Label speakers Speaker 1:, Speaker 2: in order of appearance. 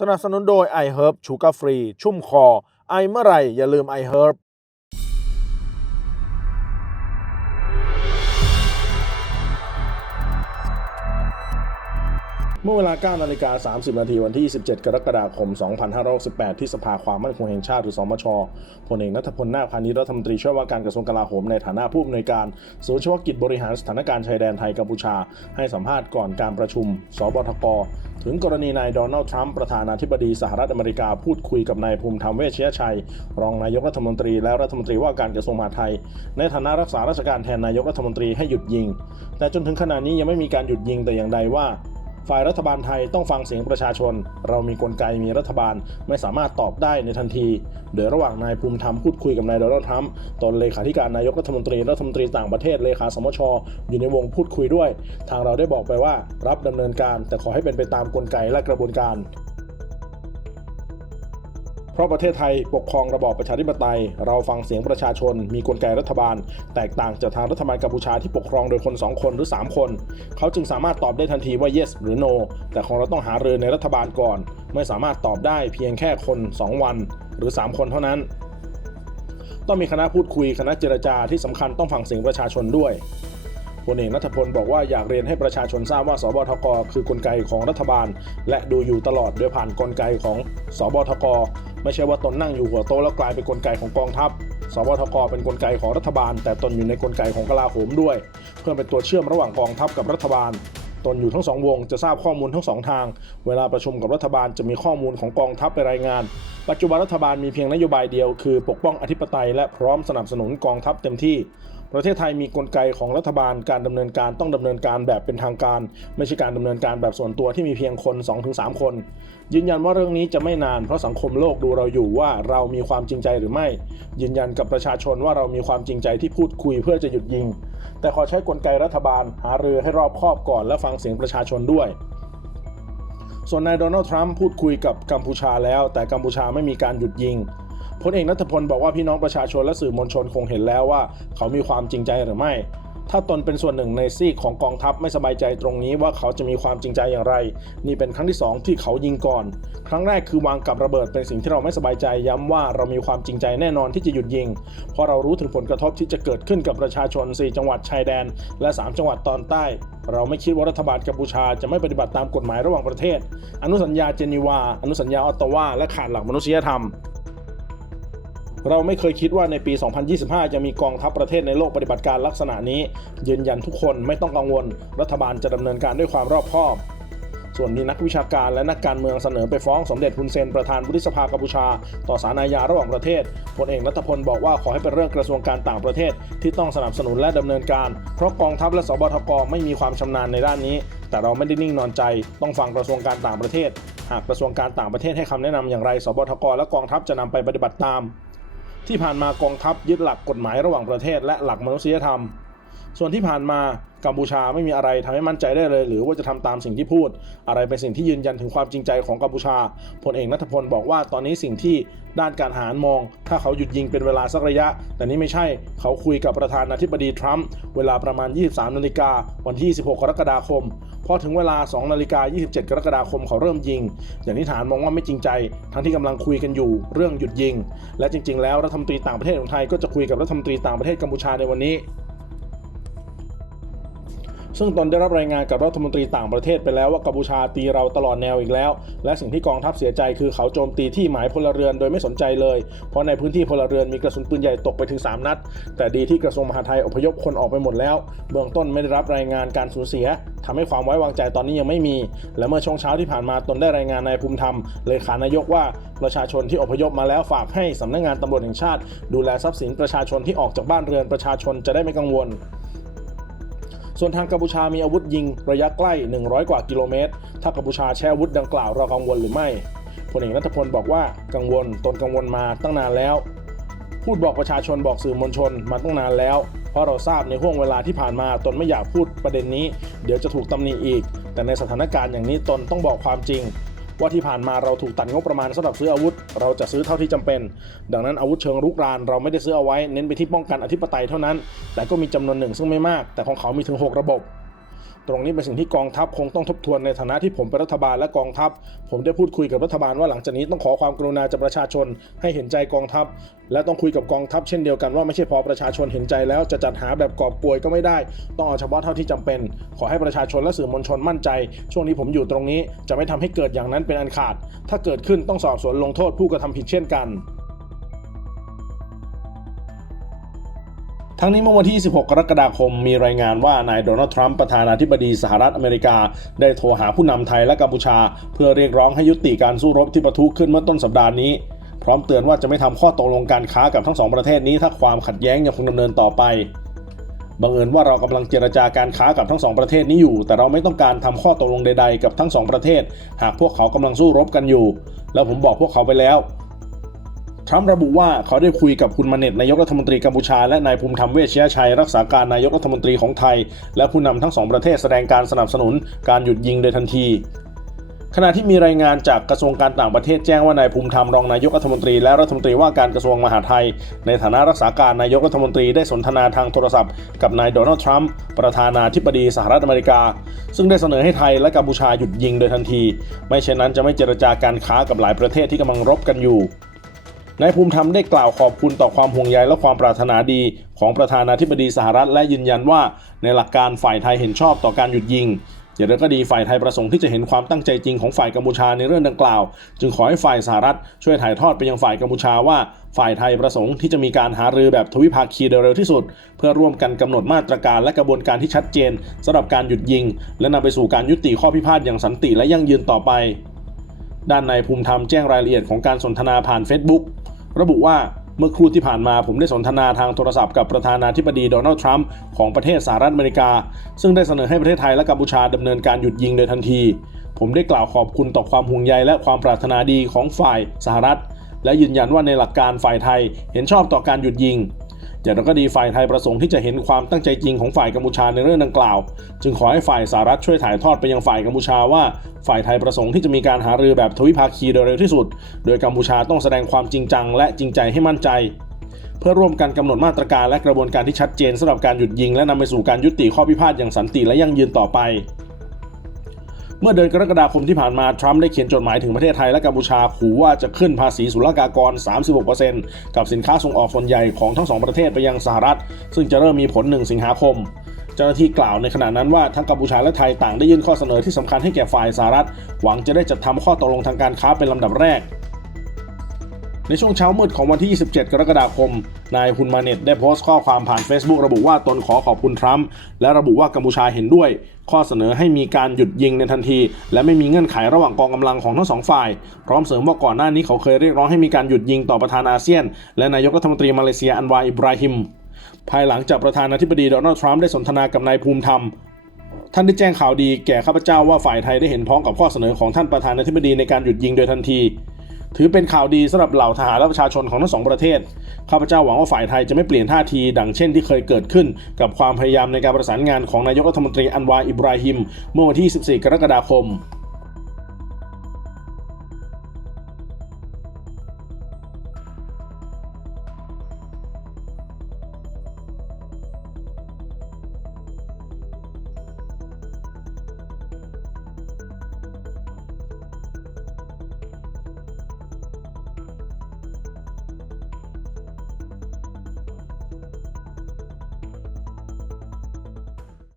Speaker 1: สนับสนุนโดย i h e r b ชูการ์ฟรี ชุ่มคอ ไอเมื่อไหร่อย่าลืม i เมื่อเวลา9นาฬิกา30 นาทีวันที่27กรกฎาคม 2568 ที่สภาความมั่นคงแห่งชาติหรือสมชพลเอกนัทพลนาคพานิรัฐมนตรีช่วยว่าการกระทรวงกลาโหมในฐานะผู้อำนวยการศูนย์เฉพาะกิจบริหารสถานการณ์ชายแดนไทยกัมพูชา ให้สัมภาษณ์ก่อนการประชุม สบทก ถึงกรณีนายโดนัลด์ทรัมป์ประธานาธิบดีสหรัฐอเมริกาพูดคุยกับนายภูมิธรรมเวชยชัย รองนายกรัฐมนตรีและรัฐมนตรีว่าการกระทรวงมหาดไทย ในฐานะรักษาราชการแทนนายกรัฐมนตรีให้หยุดยิง แต่จนถึงขณะนี้ยังไม่มีการหยุดยิงแต่อย่างใดว่า ฝ่ายรัฐบาลไทยต้องฟังเสียงประชาชน เรามีกลไกมีรัฐบาลไม่สามารถตอบได้ในทันที โดยระหว่างนายภูมิธรรมพูดคุยกับนายโดนัลด์ทรัมป์ตนเลขาธิการนายกรัฐมนตรีรัฐมนตรีต่างประเทศเลขาสมชอยู่ในวงพูดคุยด้วย ทางเราได้บอกไปว่ารับดำเนินการ แต่ขอให้เป็นไปตามกลไกและกระบวนการ เพราะประเทศไทยปกครองระบอบประชาธิปไตย เราฟังเสียงประชาชน มีกลไกรัฐบาล แตกต่างจากทางรัฐบาลกัมพูชาที่ปกครองโดยคน 2 คนหรือ 3 คน เขาจึงสามารถตอบได้ทันทีว่า yes หรือ no แต่ของเราต้องหาเรือในรัฐบาลก่อน ไม่สามารถตอบได้เพียงแค่คน 2 วัน หรือ 3 คนเท่านั้น ต้องมีคณะพูดคุยคณะเจรจาที่สำคัญต้องฟังเสียงประชาชนด้วยพลเอกนัทพลบอกว่าอยากเรียนให้ประชาชนทราบว่า สบทก คือกลไกของรัฐบาล และดูอยู่ตลอดโดยผ่านกลไกของ สบทก ไม่ใช่ว่าตนนั่งอยู่หัวโต๊ะแล้วกลายเป็นกลไกของกองทัพสบทกเป็นกลไกของรัฐบาล แต่ตนอยู่ในกลไกของกลาโหมด้วย เพื่อเป็นตัวเชื่อมระหว่างกองทัพกับรัฐบาล ตนอยู่ทั้งสองวงจะทราบข้อมูลทั้งสองทาง เวลาประชุมกับรัฐบาลจะมีข้อมูลของกองทัพไปรายงาน ปัจจุบันรัฐบาลมีเพียงนโยบายเดียว คือปกป้องอธิปไตยและพร้อมสนับสนุนกองทัพเต็มที่ ประเทศไทยมีกลไกของรัฐบาลการดำเนินการต้องดำเนินการแบบเป็นทางการ ไม่ใช่การดำเนินการแบบส่วนตัวที่มีเพียงคน 2-3 คน ยืนยันว่าเรื่องนี้จะไม่นาน เพราะสังคมโลกดูเราอยู่ว่าเรามีความจริงใจหรือไม่ ยืนยันกับประชาชนว่าเรามีความจริงใจที่พูดคุยเพื่อจะหยุดยิง แต่ขอใช้กลไกรัฐบาลหารือให้รอบคอบก่อนและฟังเสียงประชาชนด้วยส่วนนายโดนัลด์ทรัมป์พูดคุยกับกัมพูชาแล้ว แต่กัมพูชาไม่มีการหยุดยิง พลเอกนัทพลบอกว่าพี่น้องประชาชนและสื่อมวลชนคงเห็นแล้วว่า เขามีความจริงใจหรือไม่ ถ้าตนเป็นส่วนหนึ่งในซีกของกองทัพไม่สบายใจตรงนี้ว่าเขาจะมีความจริงใจอย่างไร นี่เป็นครั้งที่สองที่เขายิงก่อน ครั้งแรกคือวางกับระเบิดเป็นสิ่งที่เราไม่สบายใจย้ำว่าเรามีความจริงใจแน่นอนที่จะหยุดยิง เพราะเรารู้ถึงผลกระทบที่จะเกิดขึ้นกับประชาชน 4 จังหวัดชายแดน และ 3 จังหวัดตอนใต้เราไม่คิดว่ารัฐบาลกัมพูชาจะไม่ปฏิบัติตามกฎหมายระหว่างประเทศ อนุสัญญาเจนีวา อนุสัญญาออตตาวา และขาดหลักมนุษยธรรม เราไม่เคยคิดว่าในปี 2025 จะมีกองทัพประเทศในโลกปฏิบัติการลักษณะนี้ ยืนยันทุกคนไม่ต้องกังวล รัฐบาลจะดำเนินการด้วยความรอบคอบส่วนมีนักวิชาการและนักการเมืองเสนอไปฟ้องสมเด็จฮุนเซนประธานวุฒิสภากัมพูชา ต่อศาลอาญาระหว่างประเทศพลเอกรัฐพลบอกว่าขอให้เป็นเรื่องกระทรวงการต่างประเทศ ที่ต้องสนับสนุนและดำเนินการ เพราะกองทัพและสบทกไม่มีความชำนาญในด้านนี้ แต่เราไม่ได้นิ่งนอนใจ ต้องฟังกระทรวงการต่างประเทศ หากกระทรวงการต่างประเทศให้คำแนะนำอย่างไร สบทกและกองทัพจะนำไปปฏิบัติตาม ที่ผ่านมากองทัพยึดหลักกฎหมายระหว่างประเทศและหลักมนุษยธรรม ส่วนที่ผ่านมากัมพูชาไม่มีอะไรทำให้มั่นใจได้เลย หรือว่าจะทำตามสิ่งที่พูด อะไรเป็นสิ่งที่ยืนยันถึงความจริงใจของกัมพูชาพลเอกนัทพลบอกว่าตอนนี้สิ่งที่ด้านการทหารมอง ถ้าเขาหยุดยิงเป็นเวลาสักระยะ แต่นี่ไม่ใช่เขาคุยกับประธานาธิบดีทรัมป์เวลาประมาณ 23นาฬิกาวันที่26กรกฎาคมพอถึงเวลา 2นาฬิกา 27 กรกฎาคมเขาเริ่มยิง อย่างที่ฐานมองว่าไม่จริงใจ ทั้งที่กำลังคุยกันอยู่เรื่องหยุดยิง และจริง ๆ แล้วรัฐมนตรีต่างประเทศของไทยก็จะคุยกับรัฐมนตรีต่างประเทศกัมพูชาในวันนี้ ซึ่งตนได้รับรายงานกับรัฐมนตรีต่างประเทศไปแล้วว่ากัมพูชาตีเราตลอดแนวอีกแล้ว และสิ่งที่กองทัพเสียใจคือเขาโจมตีที่หมายพลเรือนโดยไม่สนใจเลย เพราะในพื้นที่พลเรือนมีกระสุนปืนใหญ่ตกไปถึง 3 นัด แต่ดีที่กระทรวงมหาดไทยอพยพคนออกไปหมดแล้ว เบื้องต้นไม่ได้รับรายงานการสูญเสียทำให้ความไว้วางใจตอนนี้ยังไม่มี และเมื่อช่วงเช้าที่ผ่านมาตนได้รายงานนายภูมิธรรมเลขานายกว่าประชาชนที่อพยพมาแล้วฝากให้สำนักงานตำรวจแห่งชาติ ดูแลทรัพย์สินประชาชนที่ออกจากบ้านเรือนประชาชนจะได้ไม่กังวล ส่วนทางกัมพูชามีอาวุธยิงระยะใกล้ 100 กว่ากิโลเมตร ถ้ากัมพูชาใช้อาวุธดังกล่าวเรากังวลหรือไม่พลเอกนัทพลบอกว่ากังวลตนกังวลมาตั้งนานแล้ว พูดบอกประชาชนบอกสื่อมวลชนมาตั้งนานแล้ว เพราะเราทราบในห่วงเวลาที่ผ่านมาตนไม่อยากพูดประเด็นนี้ เดี๋ยวจะถูกตำหนิอีก แต่ในสถานการณ์อย่างนี้ตนต้องบอกความจริง ว่าที่ผ่านมาเราถูกตัดงบประมาณสำหรับซื้ออาวุธ เราจะซื้อเท่าที่จำเป็น ดังนั้นอาวุธเชิงรุกรานเราไม่ได้ซื้อเอาไว้เน้นไปที่ป้องกันอธิปไตยเท่านั้น แต่ก็มีจำนวนหนึ่งซึ่งไม่มาก แต่ของเขามีถึง 6 ระบบ ตรงนี้เป็นสิ่งที่กองทัพคงต้องทบทวนในฐานะที่ผมเป็นรัฐบาลและกองทัพ ผมได้พูดคุยกับรัฐบาลว่าหลังจากนี้ต้องขอความกรุณาจากประชาชน ให้เห็นใจกองทัพ และต้องคุยกับกองทัพเช่นเดียวกันว่าไม่ใช่พอประชาชนเห็นใจแล้วจะจัดหาแบบกอบกวยก็ไม่ได้ ต้องเอาเฉพาะเท่าที่จำเป็น ขอให้ประชาชนและสื่อมวลชนมั่นใจ ช่วงนี้ผมอยู่ตรงนี้จะไม่ทำให้เกิดอย่างนั้นเป็นอันขาด ถ้าเกิดขึ้นต้องสอบสวนลงโทษผู้กระทำผิดเช่นกัน ทั้งนี้เมื่อวันที่26กรกฎาคม มีรายงานว่านายโดนัลด์ทรัมป์ประธานาธิบดีสหรัฐอเมริกา ได้โทรหาผู้นำไทยและกัมพูชา เพื่อเรียกร้องให้ยุติการสู้รบที่ปะทุขึ้นเมื่อต้นสัปดาห์นี้ พร้อมเตือนว่าจะไม่ทำข้อตกลงการค้ากับทั้งสองประเทศนี้ถ้าความขัดแย้งยังคงดำเนินต่อไปบังเอิญว่าเรากำลังเจรจาการค้ากับทั้งสองประเทศนี้อยู่ แต่เราไม่ต้องการทำข้อตกลงใด ๆ กับทั้งสองประเทศ หากพวกเขากำลังสู้รบกันอยู่ แล้วผมบอกพวกเขาไปแล้ว ทรัมป์ระบุว่าเขาได้คุยกับคุณมาเน็ตนายกรัฐมนตรีกัมพูชาและนายภูมิธรรมเวชยชัย รักษาการนายกรัฐมนตรีของไทย และผู้นำทั้งสองประเทศแสดงการสนับสนุนการหยุดยิงโดยทันทีขณะที่มีรายงานจากกระทรวงการต่างประเทศแจ้งว่านายภูมิธรรมรองนายกรัฐมนตรีและรัฐมนตรีว่าการกระทรวงมหาดไทย ในฐานะรักษาการนายกรัฐมนตรีได้สนทนาทางโทรศัพท์กับนายโดนัลด์ทรัมป์ประธานาธิบดีสหรัฐอเมริกา ซึ่งได้เสนอให้ไทยและกัมพูชาหยุดยิงโดยทันที ไม่เช่นนั้นจะไม่เจรจาการค้ากับหลายประเทศที่กำลังรบกันอยู่ นายภูมิธรรมได้กล่าวขอบคุณต่อความห่วงใยและความปรารถนาดี ของประธานาธิบดีสหรัฐ และยืนยันว่าในหลักการฝ่ายไทยเห็นชอบต่อการหยุดยิงอย่างไรก็ดีฝ่ายไทยประสงค์ที่จะเห็นความตั้งใจจริงของฝ่ายกัมพูชาในเรื่องดังกล่าว จึงขอให้ฝ่ายสหรัฐช่วยถ่ายทอดไปยังฝ่ายกัมพูชาว่า ฝ่ายไทยประสงค์ที่จะมีการหารือแบบทวิภาคีโดยเร็วที่สุด เพื่อร่วมกันกำหนดมาตรการและกระบวนการที่ชัดเจนสำหรับการหยุดยิง และนำไปสู่การยุติข้อพิพาทอย่างสันติและยั่งยืนต่อไป ด้านนายภูมิธรรมแจ้งรายละเอียดของการสนทนาผ่าน Facebook ระบุว่าเมื่อครู่ที่ผ่านมาผมได้สนทนาทางโทรศัพท์กับประธานาธิบดีโดนัลด์ทรัมป์ของประเทศสหรัฐอเมริกา ซึ่งได้เสนอให้ประเทศไทยและกัมพูชาดำเนินการหยุดยิงโดยทันที ผมได้กล่าวขอบคุณต่อความห่วงใยและความปรารถนาดีของฝ่ายสหรัฐ และยืนยันว่าในหลักการฝ่ายไทยเห็นชอบต่อการหยุดยิง อย่างไรก็ดีฝ่ายไทยประสงค์ที่จะเห็นความตั้งใจจริงของฝ่ายกัมพูชาในเรื่องดังกล่าว จึงขอให้ฝ่ายสหรัฐช่วยถ่ายทอดไปยังฝ่ายกัมพูชาว่า ฝ่ายไทยประสงค์ที่จะมีการหารือแบบทวิภาคีโดยเร็วที่สุด โดยกัมพูชาต้องแสดงความจริงจังและจริงใจให้มั่นใจ เพื่อร่วมกันกำหนดมาตรการและกระบวนการที่ชัดเจนสำหรับการหยุดยิงและนำไปสู่การยุติข้อพิพาทอย่างสันติและยั่งยืนต่อไป เมื่อเดือนกรกฎาคมที่ผ่านมา ทรัมป์ได้เขียนจดหมายถึงประเทศไทยและกัมพูชาขู่ว่าจะขึ้นภาษีศุลกากร 36%กับสินค้าส่งออกส่วนใหญ่ของทั้งสองประเทศไปยังสหรัฐ ซึ่งจะเริ่มมีผล 1 สิงหาคมเจ้าหน้าที่กล่าวในขณะนั้นว่าทั้งกัมพูชาและไทยต่างได้ยื่นข้อเสนอที่สำคัญให้แก่ฝ่ายสหรัฐ หวังจะได้จัดทำข้อตกลงทางการค้าเป็นลำดับแรก ในช่วงเช้ามืดของวันที่ 27 กรกฎาคม นายฮุนมาเน็ตได้โพสต์ข้อความผ่าน Facebook ระบุว่าตนขอขอบคุณทรัมป์และระบุว่ากัมพูชาเห็นด้วย ข้อเสนอให้มีการหยุดยิงในทันที และไม่มีเงื่อนไขระหว่างกองกำลังของทั้งสองฝ่าย พร้อมเสริมว่าก่อนหน้านี้เขาเคยเรียกร้องให้มีการหยุดยิงต่อประธานอาเซียน และนายกรัฐมนตรีมาเลเซียอันวาอิบราฮิมภายหลังจากประธานาธิบดีโดนัลด์ทรัมป์ได้สนทนากับนายภูมิธรรมท่านได้แจ้งข่าวดีแก่ข้าพเจ้าว่าฝ่ายไทยได้เห็นพ้องกับข้อเสนอของท่านประธานาธิบดีในการหยุดยิงโดยทันที ถือเป็นข่าวดีสำหรับเหล่าทหารและประชาชนของทั้งสองประเทศ ข้าพเจ้าหวังว่าฝ่ายไทยจะไม่เปลี่ยนท่าที ดังเช่นที่เคยเกิดขึ้น กับความพยายามในการประสานงานของนายกรัฐมนตรีอันวาอิบราฮิม เมื่อวันที่ 14 กรกฎาคม